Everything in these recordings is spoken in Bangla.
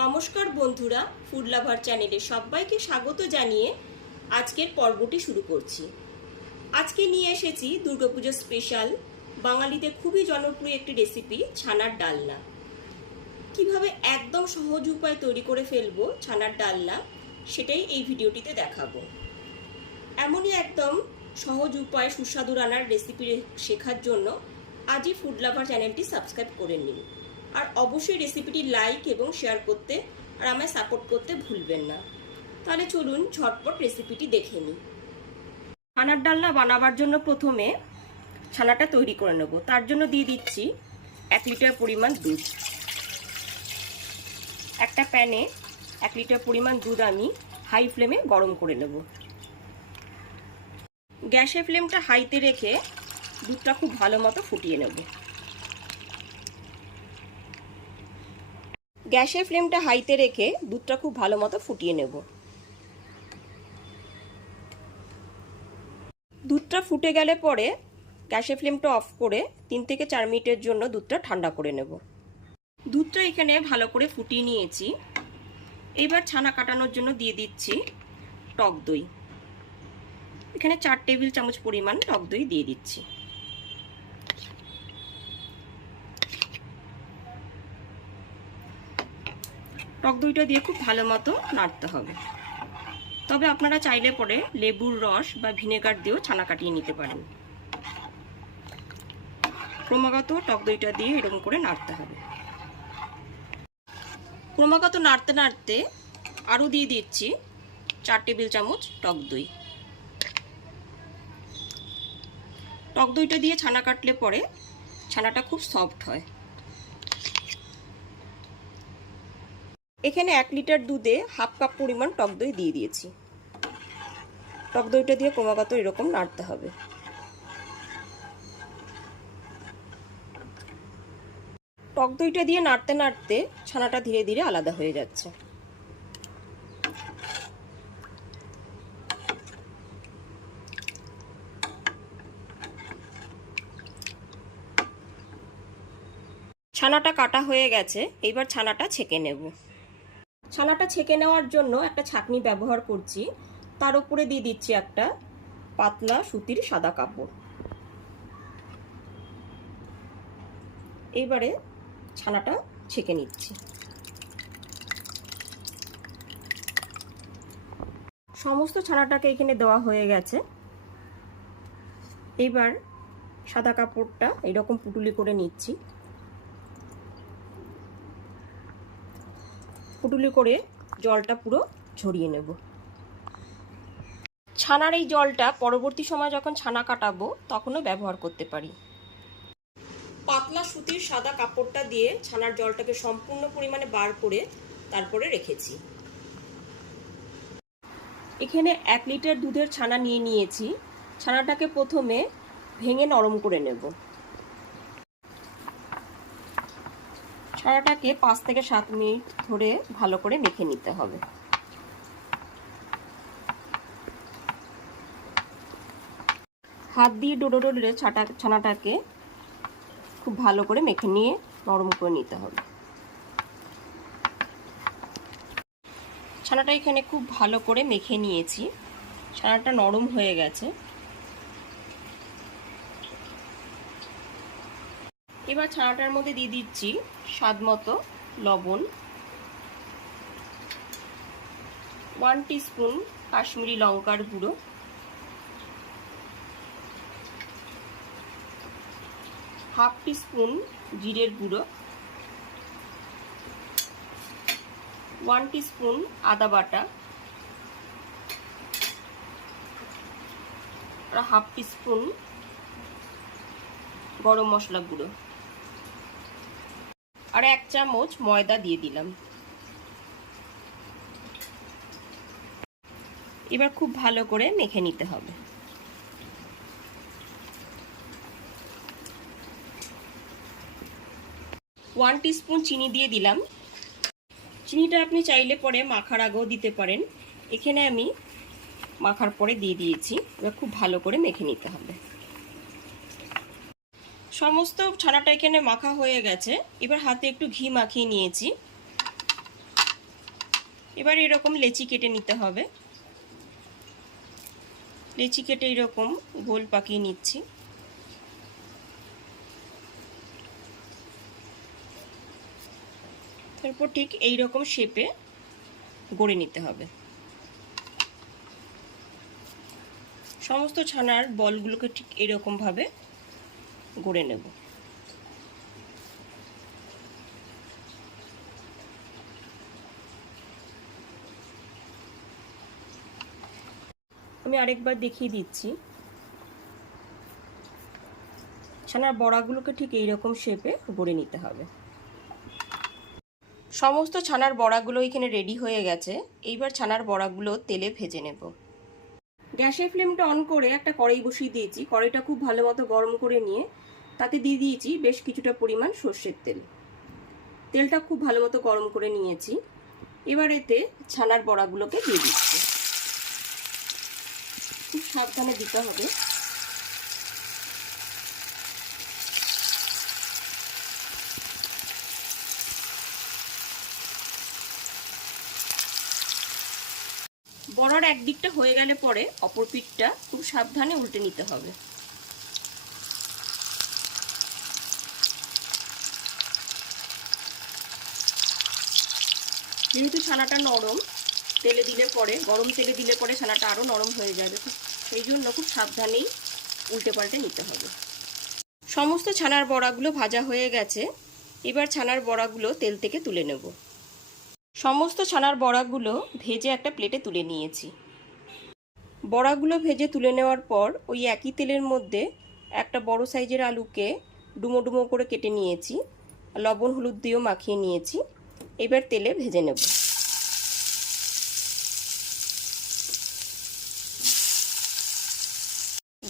নমস্কার বন্ধুরা ফুড লাভার চ্যানেলে সবাইকে স্বাগত জানিয়ে আজকের পর্বটি শুরু করছি। আজকে নিয়ে এসেছি দুর্গাপুজো স্পেশাল বাঙালিদের খুবই জনপ্রিয় একটি রেসিপি ছানার ডালনা। কীভাবে একদম সহজ উপায় তৈরি করে ফেলব ছানার ডালনা, সেটাই এই ভিডিওটিতে দেখাবো। এমনই একদম সহজ উপায়ে সুস্বাদু রান্নার রেসিপি শেখার জন্য আজই ফুড লাভার চ্যানেলটি সাবস্ক্রাইব করে নিন। আর অবশ্যই রেসিপিটি লাইক এবং শেয়ার করতে আর আমায় সাপোর্ট করতে ভুলবেন না। তাহলে চলুন ঝটপট রেসিপিটি দেখে নিই। ছানার ডালনা বানাবার জন্য প্রথমে ছানাটা তৈরি করে নেব। তার জন্য দিয়ে দিচ্ছি এক লিটার পরিমাণ দুধ। একটা প্যানে এক লিটার পরিমাণ দুধ আমি হাই ফ্লেমে গরম করে নেব। গ্যাসের ফ্লেমটা হাইতে রেখে দুধটা খুব ভালো মতো ফুটিয়ে নেব। গ্যাসের ফ্লেমটা হাইতে রেখে দুধটা খুব ভালো মতো ফুটিয়ে নেব। দুধটা ফুটে গেলে পরে গ্যাসের ফ্লেমটা অফ করে তিন থেকে চার মিনিটের জন্য দুধটা ঠান্ডা করে নেব। দুধটা এখানে ভালো করে ফুটিয়ে নিয়েছি। এবার ছানা কাটানোর জন্য দিয়ে দিচ্ছি টক দই। এখানে চার টেবিল চামচ পরিমাণ টক দই দিয়ে দিচ্ছি। টক দইটা দিয়ে খুব ভালো মতো নাড়তে হবে। তবে আপনারা চাইলে পরে লেবুর রস বা ভিনেগার দিয়েও ছানা কাটিয়ে নিতে পারেন। ক্রমাগত টক দইটা দিয়ে এরকম করে নাড়তে হবে। ক্রমাগত নাড়তে নাড়তে আরও দিয়ে দিচ্ছি চার টেবিল চামচ টক দই। টক দইটা দিয়ে ছানা কাটলে পরে ছানাটা খুব সফট হয়। এখানে এক লিটার দুধে হাফ কাপ পরিমাণ টক দই দিয়ে দিয়েছি। টক দইটা দিয়ে ক্রমাগত এরকম নাড়তে হবে। টক দইটা দিয়ে নাড়তে নাড়তে ছানাটা ধীরে ধীরে আলাদা হয়ে যাচ্ছে। ছানাটা কাটা হয়ে গেছে, এইবার ছানাটা ছেঁকে নেব। ছানাটা ছেঁকে নেওয়ার জন্য একটা ছাঁকনি ব্যবহার করছি। তার উপরে দিয়ে দিচ্ছি একটা পাতলা সুতির সাদা কাপড়। এইবারে ছানাটা ছেঁকে নিচ্ছি। সমস্ত ছানাটাকে এখানে দেওয়া হয়ে গেছে। এবার সাদা কাপড়টা এইরকম পুটুলি করে নিচ্ছি। পুটুলি করে জলটা পুরো ঝরিয়ে নেব। ছানার এই জলটা পরবর্তী সময় যখন ছানা কাটাবো, তখনও ব্যবহার করতে পারি। পাতলা সুতির সাদা কাপড়টা দিয়ে ছানার জলটাকে সম্পূর্ণ পরিমাণে বার করে তারপরে রেখেছি। এখানে এক লিটার দুধের ছানা নিয়ে নিয়েছি। ছানাটাকে প্রথমে ভেঙে নরম করে নেব। ছানাটাকে পাঁচ থেকে সাত মিনিট ধরে ভালো করে মেখে নিতে হবে। হাত দিয়ে ডোডো ডোডে ছাটা, ছানাটাকে খুব ভালো করে মেখে নিয়ে নরম করে নিতে হবে। ছানাটা এখানে খুব ভালো করে মেখে নিয়েছি। ছানাটা নরম হয়ে গেছে। এবার ছানাটার মধ্যে দিয়ে দিচ্ছি স্বাদ মতো লবণ। ওয়ান স্পুন কাশ্মীরি লঙ্কার গুঁড়ো। হাফ স্পুন জিরের গুঁড়ো। ওয়ান স্পুন আদা বাটা। হাফ স্পুন গরম মশলা গুঁড়ো। আর এক চামচ ময়দা দিয়ে দিলাম। এবার খুব ভালো করে মেখে নিতে হবে। ওয়ান স্পুন চিনি দিয়ে দিলাম। চিনিটা আপনি চাইলে পরে মাখার আগেও দিতে পারেন। এখানে আমি মাখার পরে দিয়ে দিয়েছি। এবার খুব ভালো করে মেখে নিতে হবে। সমস্ত ছানাটা এখানে মাখা হয়ে গেছে। এবার হাতে একটু ঘি মাখিয়ে নিয়েছি। এবার এরকম লেচি কেটে নিতে হবে। লেচি কেটে এরকম গোল পাকিয়ে নিচ্ছি। তারপর ঠিক এই রকম শেপে গড়ে নিতে হবে। সমস্ত ছানার বলগুলোকে ঠিক এরকমভাবে গড়ে নেব। আমি আরেকবার দেখিয়ে দিচ্ছি। ছানার বড়াগুলোকে ঠিক এইরকম শেপে গড়ে নিতে হবে। সমস্ত ছানার বড়াগুলো এখানে রেডি হয়ে গেছে। এইবার ছানার বড়াগুলো তেলে ভেজে নেব। গ্যাসের ফ্লেমটা অন করে একটা কড়াই বসিয়ে দিয়েছি। কড়াইটা খুব ভালো মতো গরম করে নিয়ে তাতে দিয়ে দিয়েছি বেশ কিছুটা পরিমাণ সর্ষের তেল। তেলটা খুব ভালো মতো গরম করে নিয়েছি। এবার এতে ছানার বড়াগুলোকে দিয়ে দিচ্ছি। খুব সাবধানে দিতে হবে। বড়ার একদিকটা হয়ে গেলে পরে অপর পিঠটা খুব সাবধানে উল্টে নিতে হবে। যেহেতু ছানাটা নরম, তেলে দিলে পরে, গরম তেলে দিলে পরে ছানাটা আরও নরম হয়ে যাবে। সেই জন্য খুব সাবধানেই উল্টে পাল্টে নিতে হবে। সমস্ত ছানার বড়াগুলো ভাজা হয়ে গেছে। এবার ছানার বড়াগুলো তেল থেকে তুলে নেব। সমস্ত ছানার বড়াগুলো ভেজে একটা প্লেটে তুলে নিয়েছি। বড়াগুলো ভেজে তুলে নেওয়ার পর ওই একই তেলের মধ্যে একটা বড় সাইজের আলুকে ডুমো ডুমো করে কেটে নিয়েছি। লবণ, হলুদ দিয়েও মাখিয়ে নিয়েছি। এবার তেলে ভেজে নেব।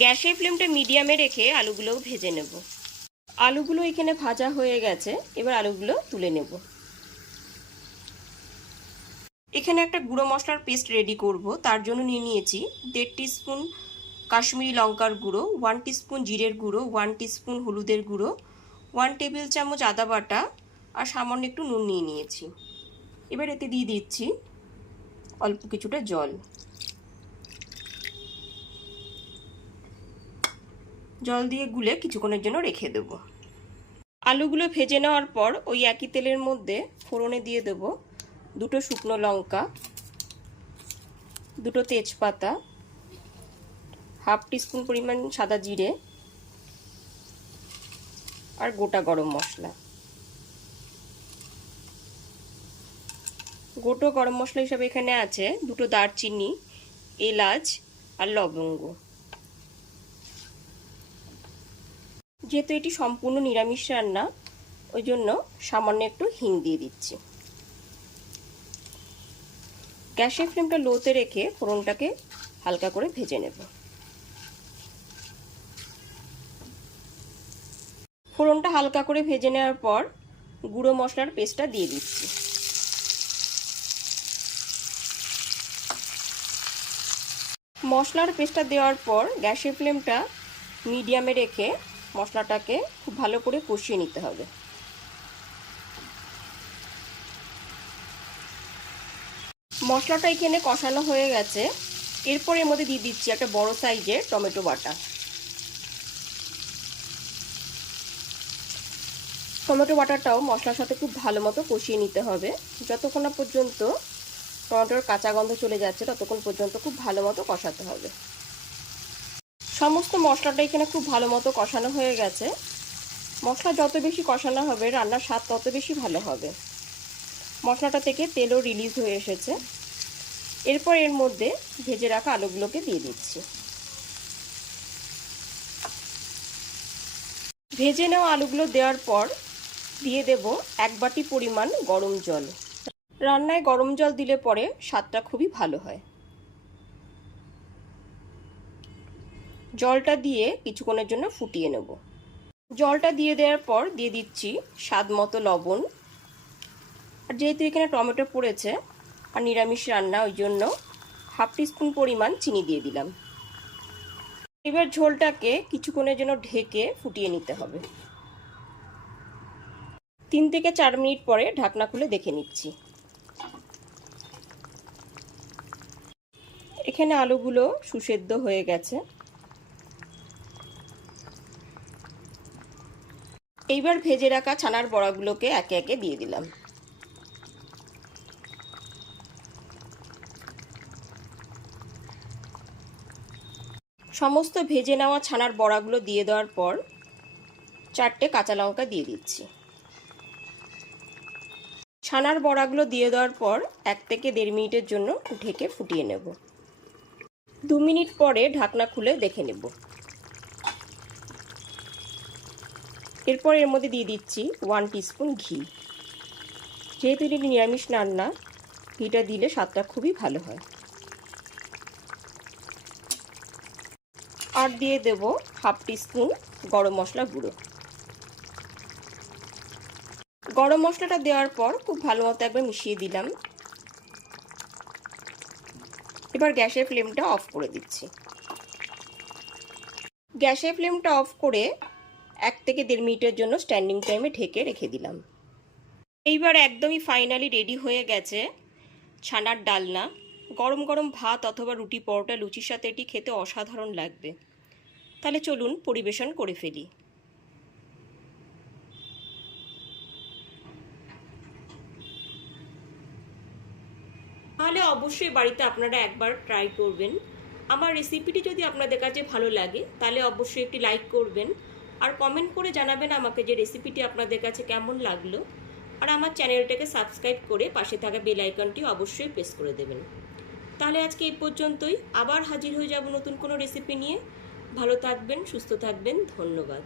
গ্যাসের ফ্লেমটা মিডিয়ামে রেখে আলুগুলোও ভেজে নেব। আলুগুলো এখানে ভাজা হয়ে গেছে, এবার আলুগুলো তুলে নেব। এখানে একটা গুঁড়ো মশলার পেস্ট রেডি করব, তার জন্য নিয়ে নিয়েছি দেড় স্পুন কাশ্মীরি লঙ্কার গুঁড়ো, ওয়ান স্পুন জিরের গুঁড়ো, ওয়ান স্পুন হলুদের গুঁড়ো, ওয়ান টেবিল চামচ আদা বাটা আর সামান্য একটু নুন নিয়ে নিয়েছি। এবার এতে দিয়ে দিচ্ছি অল্প কিছুটা জল। জল দিয়ে গুলে কিছুক্ষণের জন্য রেখে দেব। আলুগুলো ভেজে নেওয়ার পর ওই একই তেলের মধ্যে ফোড়নে দিয়ে দেব দুটো শুকনো লঙ্কা, দুটো তেজপাতা, হাফ টিস্পুন পরিমাণ সাদা জিরে আর গোটা গরম মশলা। গোটো গরম মশলা হিসাবে এখানে আছে দুটো দারচিনি, এলাচ আর লবঙ্গ। যেহেতু এটি সম্পূর্ণ নিরামিষ রান্না, ওই জন্য সামান্য একটু হিং দিয়ে দিচ্ছি। গ্যাসের ফ্লেমটা লোতে রেখে ফোড়নটাকে হালকা করে ভেজে নেব। ফোড়নটা হালকা করে ভেজে নেওয়ার পর গুঁড়ো মশলার পেস্টটা দিয়ে দিচ্ছি। মশলার পেস্টটা দেওয়ার পর গ্যাসের ফ্লেমটা মিডিয়ামে রেখে মশলাটাকে খুব ভালো করে কষিয়ে নিতে হবে। মশলাটা এখানে কষানো হয়ে গেছে। এরপর এর মধ্যে দিয়ে দিচ্ছি একটা বড় সাইজের টমেটো বাটা। টমেটো বাটাটাও মশলার সাথে খুব ভালো মতো কষিয়ে নিতে হবে। যতক্ষণ না পর্যন্ত টমেটোর কাঁচা গন্ধ চলে যাচ্ছে, ততক্ষণ পর্যন্ত খুব ভালো মতো কষাতে হবে। সমস্ত মশলাটা এখানে খুব ভালো মতো কষানো হয়ে গেছে। মশলা যত বেশি কষানো হবে, রান্নার স্বাদ তত বেশি ভালো হবে। মশলাটা থেকে তেলও রিলিজ হয়ে এসেছে। এরপর এর মধ্যে ভেজে রাখা আলুগুলোকে দিয়ে দিচ্ছি। ভেজে নেওয়া আলুগুলো দেওয়ার পর দিয়ে দেব এক বাটি পরিমাণ গরম জল। রান্নায় গরম জল দিলে পরে স্বাদটা খুবই ভালো হয়। জলটা দিয়ে কিছুক্ষণের জন্য ফুটিয়ে নেব। জলটা দিয়ে দেওয়ার পর দিয়ে দিচ্ছি স্বাদ মতো লবণ। আর যেহেতু এখানে টমেটো পড়েছে আর নিরামিষ রান্না, ওই জন্য হাফ টিস্পুন পরিমাণ চিনি দিয়ে দিলাম। এবার ঝোলটাকে কিছুক্ষণের জন্য ঢেকে ফুটিয়ে নিতে হবে। তিন থেকে চার মিনিট পরে ঢাকনা খুলে দেখে নিচ্ছি। এখানে আলুগুলো সুসেদ্ধ হয়ে গেছে। এইবার ভেজে রাখা ছানার বড়াগুলোকে একে একে দিয়ে দিলাম। সমস্ত ভেজে নেওয়া ছানার বড়াগুলো দিয়ে দেওয়ার পর চারটে কাঁচা লঙ্কা দিয়ে দিচ্ছি। ছানার বড়াগুলো দিয়ে দেওয়ার পর এক থেকে দেড় মিনিটের জন্য ঢেকে ফুটিয়ে নেব। দু মিনিট পরে ঢাকনা খুলে দেখে নেব। এরপর এর মধ্যে দিয়ে দিচ্ছি ওয়ান টিস্পুন ঘি। যেহেতু এটি নিরামিষ রান্না, ঘিটা দিলে স্বাদটা খুবই ভালো হয়। আর দিয়ে দেব হাফ টিস্পুন গরম মশলা গুঁড়ো। গরম মশলাটা দেওয়ার পর খুব ভালো মতো একবার মিশিয়ে দিলাম। এবার গ্যাসের ফ্লেমটা অফ করে দিচ্ছি। গ্যাসের ফ্লেমটা অফ করে এক থেকে দেড় মিনিটের জন্য স্ট্যান্ডিং টাইমে ঢেকে রেখে দিলাম। এইবার একদমই ফাইনালি রেডি হয়ে গেছে ছানার ডালনা। গরম গরম ভাত অথবা রুটি, পরোটা, লুচির সাথে এটি খেতে অসাধারণ লাগবে। তাহলে চলুন পরিবেশন করে ফেলি। তাহলে অবশ্যই বাড়িতে আপনারা একবার ট্রাই করবেন। আমার রেসিপিটি যদি আপনাদের কাছে ভালো লাগে, তাহলে অবশ্যই একটি লাইক করবেন। আর কমেন্ট করে জানাবেন আমাকে যে রেসিপিটি আপনাদের কাছে কেমন লাগল। আর আমার চ্যানেলটাকে সাবস্ক্রাইব করে পাশে থাকা বেল আইকনটি অবশ্যই প্রেস করে দেবেন। তাহলে আজকে এই পর্যন্তই। আবার হাজির হয়ে যাব নতুন কোনো রেসিপি নিয়ে। ভালো থাকবেন, সুস্থ থাকবেন। ধন্যবাদ।